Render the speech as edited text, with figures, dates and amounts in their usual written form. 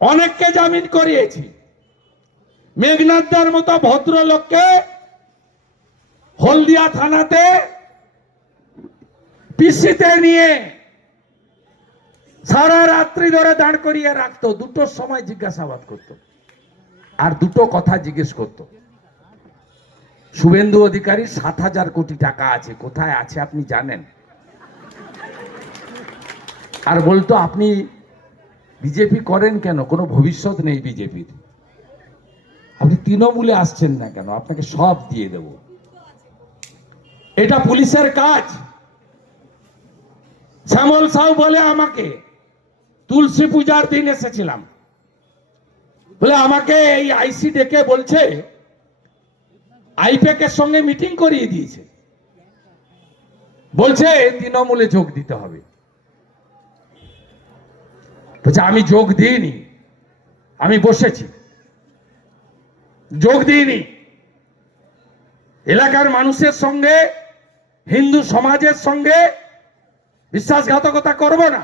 অনেককে জামিন করিয়েছি। মেঘনাথদার মতো ভদ্রলোককে হলদিয়া থানাতে পিসিতে নিয়ে সারা রাত্রি ধরে দাঁড় করিয়ে রাখতো, দুটোর সময় জিজ্ঞাসাবাদ করত আর দুটো কথা জিজ্ঞেস করত। শুভেন্দু অধিকারী 7,000 কোটি টাকা আছে, কোথায় আছে আপনি জানেন? আর বলতো আপনি বিজেপি করেন কেন, কোনো ভবিষ্যৎ নেই বিজেপির, আপনি তৃণমূলে আসছেন না কেন, আপনাকে সব দিয়ে দেব। এটা পুলিশের কাজ। শ্যামল সাউ বলে আমাকে, তুলসী পূজার দিন এসেছিলাম, বলে আমাকে এই আইসি ডেকে বলছে আইপ্যাক এর সঙ্গে মিটিং করিয়ে দিয়েছে, বলছে তৃণমূলে যোগ দিতে হবে। বলছে আমি যোগ দিইনি, আমি বসেছি, যোগ দিইনি। এলাকার মানুষের সঙ্গে, হিন্দু সমাজের সঙ্গে বিশ্বাসঘাতকতা করব না।